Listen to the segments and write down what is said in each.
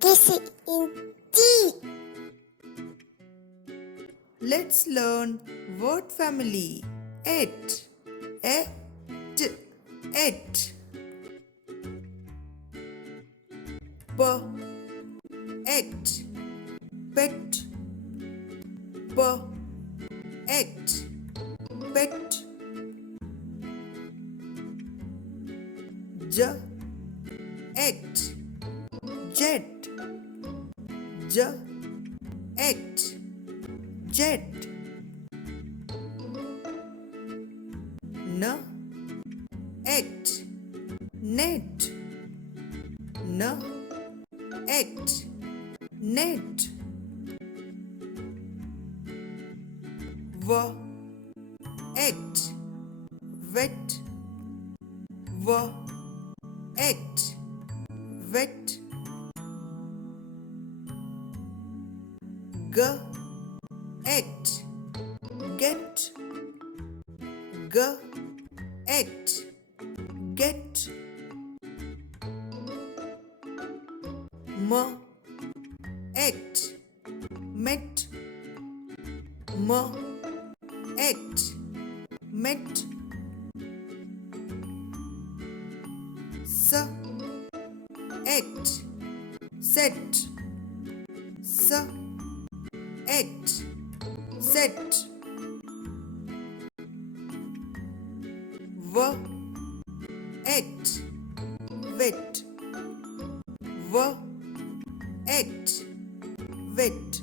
kissing in tea. Let's learn word family. Et, et, et. B, et, pet. B, et, pet. J, et, jet. J, et, jet. N, et, net. N, et, net. V, et, vet. V, et, vet. G, et, get. G, et, get. M, et, met. M, et, met. S, et, set. S, et, set. V, et, vet. V, et, vet.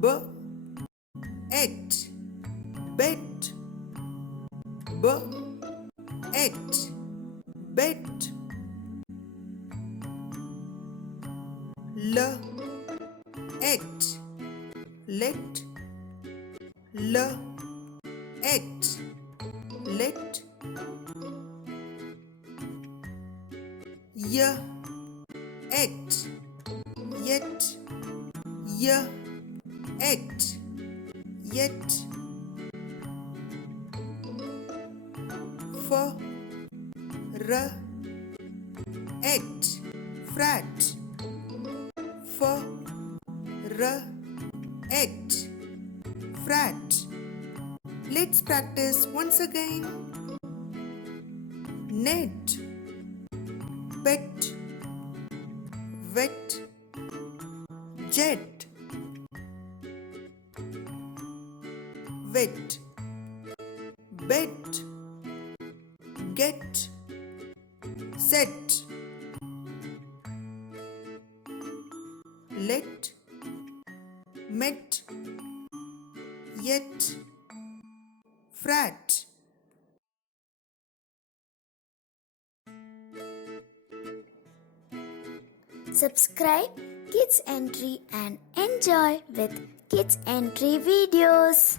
B, et, bet. B, et, bet. L, et, let. L, et, let. Y, et, yet. Y, et, yet. F, r, et, frat. F, r, et, frat. Let's practice once again. Net, pet, vet, jet, wet, bet, get, set, let, met, yet, frat. Subscribe Kids Entry and enjoy with Kids Entry videos.